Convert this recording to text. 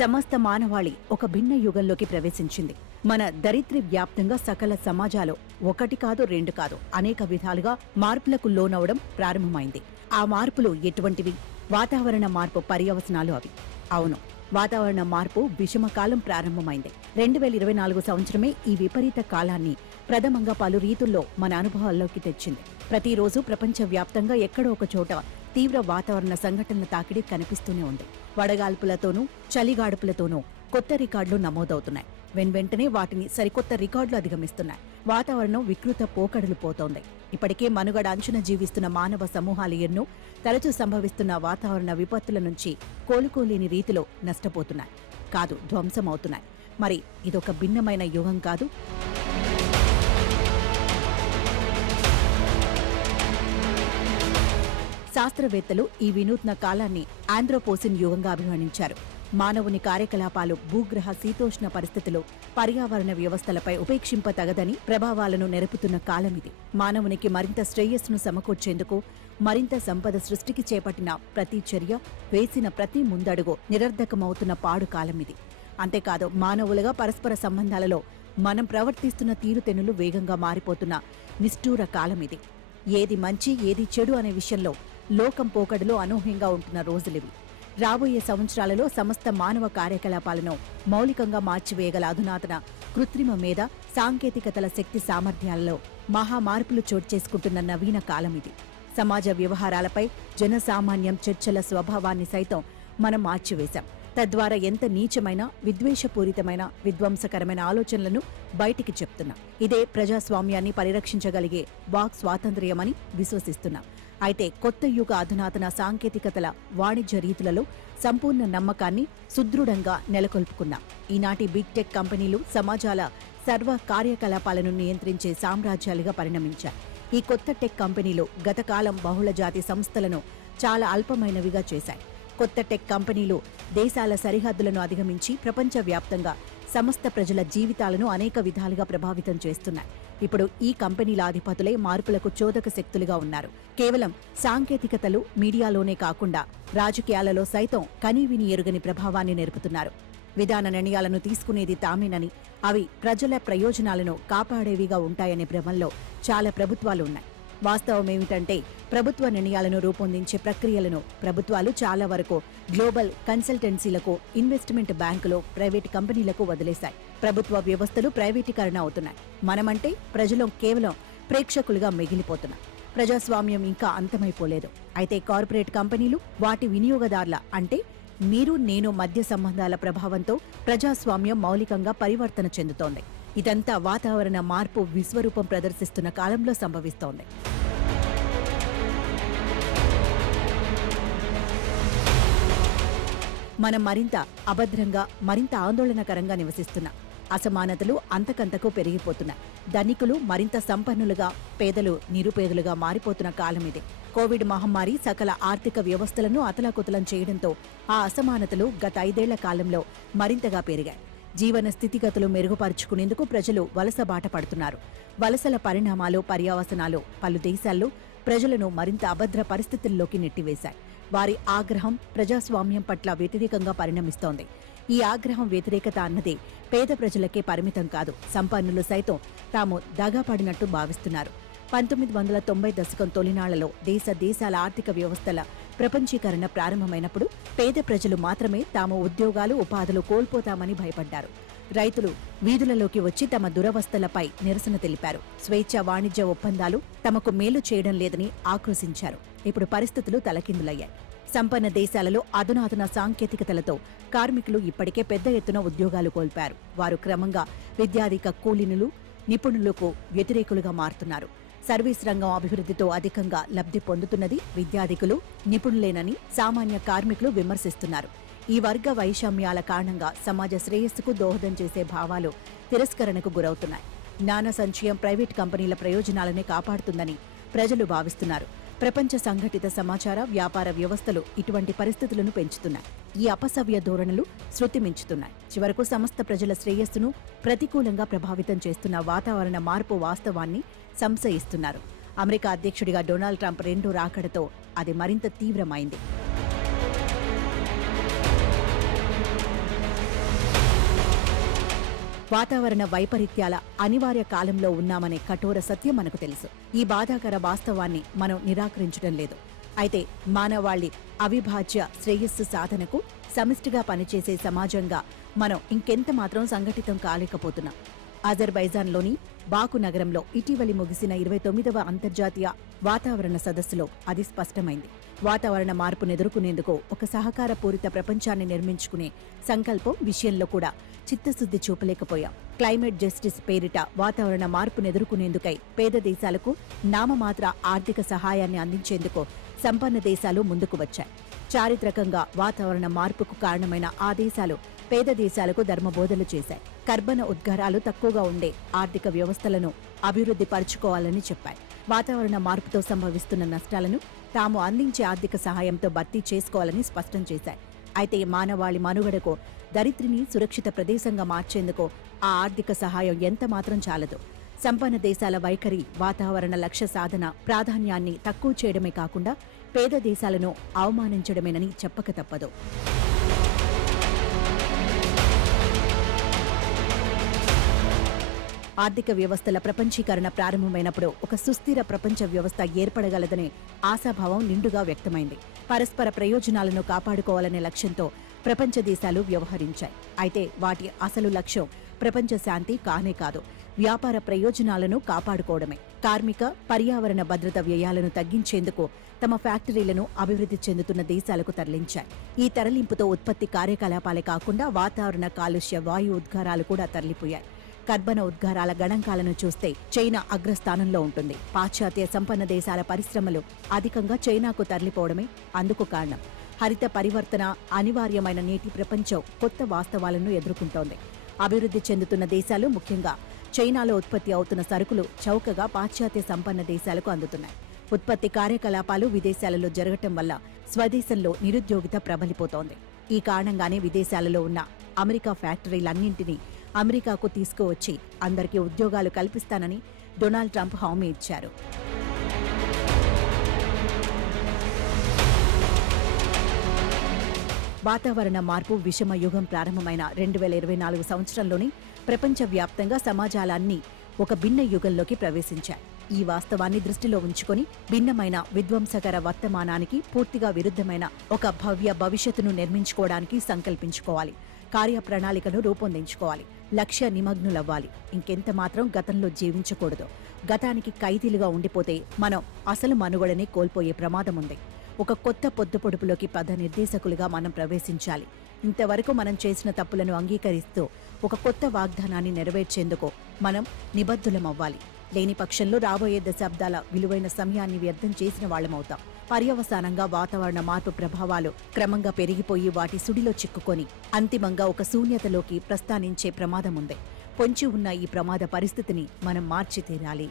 సమస్త మానవాళి ఒక భిన్న యుగంలోకి ప్రవేశించింది. మన దరిద్ర వ్యాప్తంగా సకల సమాజాలు ఒకటి కాదు రెండు కాదు అనేక విధాలుగా మార్పులకు లోనవడం ప్రారంభమైంది. ఆ మార్పులు ఎటువంటివి? వాతావరణ మార్పు పర్యవసనాలు అవి. అవును, వాతావరణ మార్పు విషమకాలం ప్రారంభమైంది. 2024 సంవత్సరమే ఈ విపరీత కాలాన్ని ప్రథమంగా పలు రీతుల్లో మన అనుభవాల్లోకి తెచ్చింది. ప్రతిరోజు ప్రపంచవ్యాప్తంగా ఎక్కడో ఒక చోట తీవ్ర వాతావరణ సంఘటనల తాకిడి కనిపిస్తూనే ఉంది. వడగాల్పులతోనూ చలిగాడుపులతోనూ కొత్త రికార్డులు నమోదవుతున్నాయి. వెంటనే వాటిని సరికొత్త రికార్డులు అధిగమిస్తున్నాయి. వాతావరణం వికృత పోకడలు పోతోంది. ఇప్పటికే మనుగడ అంచున జీవిస్తున్న మానవ సమూహాలు ఎన్నో తరచూ సంభవిస్తున్న వాతావరణ విపత్తుల నుంచి కోలుకోలేని రీతిలో నష్టపోతున్నాయి, కాదు ధ్వంసమవుతున్నాయి. మరి ఇదొక భిన్నమైన యుగం కాదు? శాస్త్రవేత్తలు ఈ వినూత్న కాలాన్ని ఆంథ్రోపోసిన్ యుగంగా అభివర్ణించారు. మానవుని కార్యకలాపాలు భూగ్రహ శీతోష్ణ పరిస్థితులు, పర్యావరణ వ్యవస్థలపై ఉపేక్షింపతగదని ప్రభావాలను నెరుపుతున్న కాలమిది. మానవునికి మరింత శ్రేయస్సును సమకూర్చేందుకు, మరింత సంపద సృష్టికి చేపట్టిన ప్రతి చర్య, వేసిన ప్రతి ముందడుగు నిరర్ధకమవుతున్న పాడు కాలమిది. అంతేకాదు, మానవులుగా పరస్పర సంబంధాలలో మనం ప్రవర్తిస్తున్న తీరుతెన్నులు వేగంగా మారిపోతున్న నిష్ఠూర కాలమిది. ఏది మంచి ఏది చెడు అనే విషయంలో లోకం పోకడలో అనూహ్యంగా ఉంటున్న రోజులివి. రాబోయే సంవత్సరాలలో సమస్త మానవ కార్యకలాపాలను మౌలికంగా మార్చివేయగల అధునాతన కృత్రిమ మేధ, సాంకేతికతల శక్తి సామర్థ్యాలలో మహా మార్పులు చోటు చేసుకుంటున్న నవీన కాలమిది. సమాజ వ్యవహారాలపై జనసామాన్యం చర్చల స్వభావాన్ని సైతం మనం మార్చివేశాం. తద్వారా ఎంత నీచమైన, విద్వేషపూరితమైన, విధ్వంసకరమైన ఆలోచనలను బయటికి చెప్తున్నాం. ఇదే ప్రజాస్వామ్యాన్ని పరిరక్షించగలిగే వాక్ స్వాతంత్ర్యమని విశ్వసిస్తున్నాం. అయితే కొత్త యుగ అధునాతన సాంకేతికతల వాణిజ్య రీతులలో సంపూర్ణ నమ్మకాన్ని సుదృఢంగా నెలకొల్పుకున్నాం. ఈనాటి బిగ్ టెక్ కంపెనీలు సమాజాల సర్వ కార్యకలాపాలను నియంత్రించే సామ్రాజ్యాలుగా పరిణమించాయి. ఈ కొత్త టెక్ కంపెనీలు గతకాలం బహుళజాతి సంస్థలను చాలా అల్పమైనవిగా చేశాయి. కొత్త టెక్ కంపెనీలు దేశాల సరిహద్దులను అధిగమించి ప్రపంచవ్యాప్తంగా సమస్త ప్రజల జీవితాలను అనేక విధాలుగా ప్రభావితం చేస్తున్నాయి. ఇప్పుడు ఈ కంపెనీల అధిపతులే మార్పులకు చోదక శక్తులుగా ఉన్నారు. కేవలం సాంకేతికతలు, మీడియాలోనే కాకుండా రాజకీయాలలో సైతం కనీవిని ఎరుగని ప్రభావాన్ని నేర్పుతున్నారు. విధాన నిర్ణయాలను తీసుకునేది తామేనని, అవి ప్రజల ప్రయోజనాలను కాపాడేవిగా ఉంటాయనే భ్రమంలో చాలా ప్రభుత్వాలు ఉన్నాయి. వాస్తవమేమిటంటే, ప్రభుత్వ నిర్ణయాలను రూపొందించే ప్రక్రియలను ప్రభుత్వాలు చాలా వరకు గ్లోబల్ కన్సల్టెన్సీలకు, ఇన్వెస్ట్మెంట్ బ్యాంకులు, ప్రైవేటు కంపెనీలకు వదిలేశాయి. ప్రభుత్వ వ్యవస్థలు ప్రైవేటీకరణ అవుతున్నాయి. మనమంటే ప్రజలు కేవలం ప్రేక్షకులుగా మిగిలిపోతున్నాం. ప్రజాస్వామ్యం ఇంకా అంతమైపోలేదు. అయితే కార్పొరేట్ కంపెనీలు, వాటి వినియోగదారుల అంటే మీరు నేను మధ్య సంబంధాల ప్రభావంతో ప్రజాస్వామ్యం మౌలికంగా పరివర్తన చెందుతోంది. ఇదంతా వాతావరణ మార్పు విశ్వరూపం ప్రదర్శిస్తున్న కాలంలో సంభవిస్తోంది. మనం మరింత అభద్రంగా, మరింత ఆందోళనకరంగా నివసిస్తున్నాం. అసమానతలు అంతకంతకు పెరిగిపోతున్నాయి. ధనికులు మరింత సంపన్నులుగా, పేదలు నిరుపేదలుగా మారిపోతున్న కాలమిది. కోవిడ్ మహమ్మారి సకల ఆర్థిక వ్యవస్థలను అతలాకుతలం చేయడంతో ఆ అసమానతలు గత 5 ఏళ్ల కాలంలో మరింతగా పెరిగాయి. జీవన స్థితిగతులు మెరుగుపరుచుకునేందుకు ప్రజలు వలస బాట పడుతున్నారు. వలసల పరిణామాలు, పర్యావసనాలు పలు దేశాల్లో ప్రజలను మరింత అభద్ర పరిస్థితుల్లోకి నెట్టివేశాయి. వారి ఆగ్రహం ప్రజాస్వామ్యం పట్ల వ్యతిరేకంగా పరిణమిస్తోంది. ఈ ఆగ్రహం, వ్యతిరేకత అన్నదే పేద ప్రజలకే పరిమితం కాదు. సంపన్నులు సైతం తాము దగాపడినట్టు భావిస్తున్నారు. 1990 దశకం తొలినాళ్లలో దేశాల ఆర్థిక వ్యవస్థల ప్రపంచీకరణ ప్రారంభమైనప్పుడు పేద ప్రజలు మాత్రమే తాము ఉద్యోగాలు, ఉపాధులు కోల్పోతామని భయపడ్డారు. రైతులు వీధులలోకి వచ్చి తమ దురవస్థలపై నిరసన తెలిపారు. స్వేచ్ఛ వాణిజ్య ఒప్పందాలు తమకు మేలు చేయడం లేదని ఆక్రోశించారు. ఇప్పుడు పరిస్థితులు తలకిందులయ్యాయి. సంపన్న దేశాలలో అధునాతన సాంకేతికతలతో కార్మికులు ఇప్పటికే పెద్ద ఎత్తున ఉద్యోగాలు కోల్పారు. వారు క్రమంగా విద్యాధిక కూలీనులు, నిపుణులకు వ్యతిరేకులుగా మారుతున్నారు. సర్వీస్ రంగం అభివృద్ధితో అధికంగా లబ్ధి పొందుతున్నది విద్యాధికులు, నిపుణులేనని సామాన్య కార్మికులు విమర్శిస్తున్నారు. ఈ వర్గ వైషమ్యాల కారణంగా సమాజ శ్రేయస్సుకు దోహదం చేసే భావాలు తిరస్కరణకు గురవుతున్నాయి. జ్ఞాన సంచయం ప్రైవేట్ కంపెనీల ప్రయోజనాలనే కాపాడుతుందని ప్రజలు భావిస్తున్నారు. ప్రపంచ సంఘటిత సమాచార వ్యాపార వ్యవస్థలు ఇటువంటి పరిస్థితులను పెంచుతున్నాయి. ఈ అపసవ్య ధోరణులు శృతిమించుతున్నాయి. చివరకు సమస్త ప్రజల శ్రేయస్సును ప్రతికూలంగా ప్రభావితం చేస్తున్న వాతావరణ మార్పు వాస్తవాన్ని సంశయిస్తున్నారు. అమెరికా అధ్యక్షుడిగా డొనాల్డ్ ట్రంప్ రెండో రాకడతో అది మరింత తీవ్రమైంది. వాతావరణ వైపరీత్యాల అనివార్య కాలంలో ఉన్నామనే కఠోర సత్యం మనకు తెలుసు. ఈ బాధాకర వాస్తవాన్ని మనం నిరాకరించడం లేదు. అయితే మానవాళి అవిభాజ్య శ్రేయస్సు సాధనకు సమిష్టిగా పనిచేసే సమాజంగా మనం ఇంకెంత మాత్రం సంఘటితం కాలేకపోతున్నాం. అజర్బైజాన్లోని బాకు నగరంలో ఇటీవలి ముగిసిన 29వ అంతర్జాతీయ వాతావరణ సదస్సులో అది స్పష్టమైంది. వాతావరణ మార్పును ఎదుర్కొనేందుకు ఒక సహకారపూరిత ప్రపంచాన్ని నిర్మించుకునే సంకల్పం విషయంలో కూడా చిత్తశుద్ధి చూపలేకపోయాం. క్లైమేట్ జస్టిస్ పేరిట వాతావరణ మార్పును ఎదుర్కొనేందుకై పేద దేశాలకు నామమాత్ర ఆర్థిక సహాయాన్ని అందించేందుకు సంపన్న దేశాలు ముందుకు వచ్చాయి. చారిత్రకంగా వాతావరణ మార్పుకు కారణమైన ఆ దేశాలు పేద దేశాలకు ధర్మబోధలు చేశాయి. కర్బన ఉద్గారాలు తక్కువగా ఉండే ఆర్థిక వ్యవస్థలను అభివృద్ధి పరుచుకోవాలని చెప్పాయి. వాతావరణ మార్పుతో సంభవిస్తున్న నష్టాలను తాము అందించే ఆర్థిక సహాయంతో భర్తీ చేసుకోవాలని స్పష్టం చేశాయి. అయితే మానవాళి మనుగడకు దరిద్రిని సురక్షిత ప్రదేశంగా మార్చేందుకు ఆ ఆర్థిక సహాయం ఎంత మాత్రం చాలదు. సంపన్న దేశాల వైఖరి వాతావరణ లక్ష్య సాధన ప్రాధాన్యాన్ని తక్కువ చేయడమే కాకుండా పేద దేశాలను అవమానించడమేనని చెప్పక తప్పదు. ఆర్థిక వ్యవస్థల ప్రపంచీకరణ ప్రారంభమైనప్పుడు ఒక సుస్థిర ప్రపంచ వ్యవస్థ ఏర్పడగలదనే ఆశాభావం నిండుగా వ్యక్తమైంది. పరస్పర ప్రయోజనాలను కాపాడుకోవాలనే లక్ష్యంతో ప్రపంచ దేశాలు వ్యవహరించాయి. అయితే వాటి అసలు లక్ష్యం ప్రపంచ శాంతి కానే కాదు, వ్యాపార ప్రయోజనాలను కాపాడుకోవడమే. కార్మిక పర్యావరణ భద్రత వ్యయాలను తగ్గించేందుకు తమ ఫ్యాక్టరీలను అభివృద్ధి చెందుతున్న దేశాలకు తరలించాయి. ఈ తరలింపుతో ఉత్పత్తి కార్యకలాపాలే కాకుండా వాతావరణ కాలుష్య వాయు ఉద్గారాలు కూడా తరలిపోయాయి. కర్బన ఉద్గారాల గణాంకాలను చూస్తే చైనా అగ్రస్థానంలో ఉంటుంది. పాశ్చాత్య సంపన్న దేశాల పరిశ్రమలు అధికంగా చైనాకు తరలిపోవడమే అందుకు కారణం. హరిత పరివర్తన అనివార్యమైన నేటి ప్రపంచం కొత్త వాస్తవాలను ఎదుర్కొంటోంది. అభివృద్ధి చెందుతున్న దేశాలు, ముఖ్యంగా చైనాలో ఉత్పత్తి అవుతున్న సరుకులు చౌకగా పాశ్చాత్య సంపన్న దేశాలకు అందుతున్నాయి. ఉత్పత్తి కార్యకలాపాలు విదేశాలలో జరగటం వల్ల స్వదేశంలో నిరుద్యోగిత ప్రబలిపోతోంది. ఈ కారణంగానే విదేశాలలో ఉన్న అమెరికా ఫ్యాక్టరీలన్నింటినీ అమెరికాకు తీసుకువచ్చి అందరికీ ఉద్యోగాలు కల్పిస్తానని డొనాల్డ్ ట్రంప్ హామీ ఇచ్చారు. వాతావరణ మార్పు విషమ యుగం ప్రారంభమైన 2024 సంవత్సరంలోనే ప్రపంచవ్యాప్తంగా సమాజాలన్నీ ఒక భిన్న యుగంలోకి ప్రవేశించాయి. ఈ వాస్తవాన్ని దృష్టిలో ఉంచుకొని భిన్నమైన విధ్వంసకర వర్తమానానికి పూర్తిగా విరుద్ధమైన ఒక భవ్య భవిష్యత్తును నిర్మించుకోవడానికి సంకల్పించుకోవాలి. కార్యప్రణాళికను రూపొందించుకోవాలి. లక్ష్య నిమగ్నులవ్వాలి. ఇంకెంత మాత్రం గతంలో జీవించకూడదు. గతానికి ఖైదీలుగా ఉండిపోతే మనం అసలు మనుగడని కోల్పోయే ప్రమాదముంది. ఒక కొత్త పొద్దుపొడుపులోకి పద నిర్దేశకులుగా మనం ప్రవేశించాలి. ఇంతవరకు మనం చేసిన తప్పులను అంగీకరిస్తూ ఒక కొత్త వాగ్దానాన్ని నెరవేర్చేందుకు మనం నిబద్ధులమవ్వాలి. లేని పక్షంలో రాబోయే దశాబ్దాల విలువైన సమయాన్ని వ్యర్థం చేసిన వాళ్లమవుతాం. పర్యవసానంగా వాతావరణ మార్పు ప్రభావాలు క్రమంగా పెరిగిపోయి వాటి సుడిలో చిక్కుకొని అంతిమంగా ఒక శూన్యతలోకి ప్రస్థానించే ప్రమాదముంది. పొంచి ఉన్న ఈ ప్రమాద పరిస్థితిని మనం మార్చి తీరాలి.